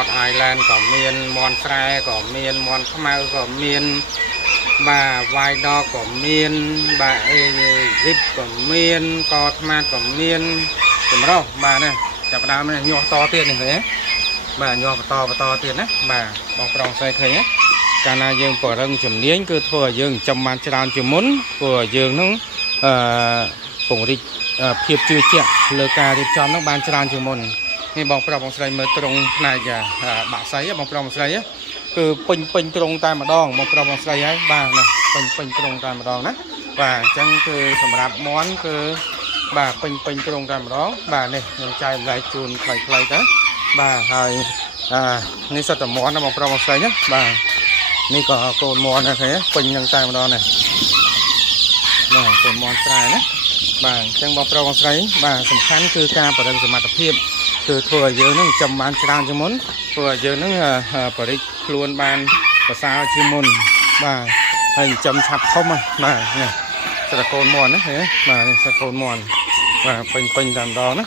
Rod Island ក៏មានមន់ស្រែក៏មានមន់ខ្មៅក៏មានបាទវាយដកក៏មានបាទអេស៊ីបក៏មានកថ្មាតក៏មានចម្រុះបាទនេះចាប់ដើមនេះញាស់តទៀតនេះឃើញបាទញាស់បន្តទៀតណាបាទបងប្រុសស្រីឃើញណាកាលណាយើងបរឹងជំនាញគឺធ្វើឲ្យយើងចំបានច្រើនជាងមុនព្រោះយើងនឹងពង្រីកភាពជឿជាក់លើការរៀបចំនឹងបានច្រើនជាងមុននេះបងប្រុសបងស្រីមើលត្រង់ផ្នែកបាក់សៃបងប្រុសបងស្រីគឺពេញត្រង់តែម្ដងបងប្រុសបងស្រីហើយបាទណាពេញត្រង់តែម្ដងណាបាទអញ្ចឹងគឺសម្រាប់មន់គឺបាទពេញត្រង់តែម្ដងបាទនេះខ្ញុំចែកម្លែកជូនខ្លីៗទៅបាទហើយនេះសិតតែមន់ណាបងប្រុសបងស្រីណាបាទនេះក៏កូនមន់ដែរឃើញពេញនឹងតែម្ដងនេះបាទកូនមន់ស្រែណាបាទអញ្ចឹងបងប្រុសបងស្រីបាទសំខាន់គឺការបរិញ្ញសមត្ថភាពគឺធ្វើឲ្យយើងនឹងចំបានច្រើនជាងមុនធ្វើឲ្យយើងនឹងបរិជ្ញខ្លួនបានប្រសើរជាងមុនបាទហើយចំឆាប់ធំបាទនេះសិតតែកូនមន់ណាបាទនេះសិតកូនមន់បាទពេញតែម្ដងណា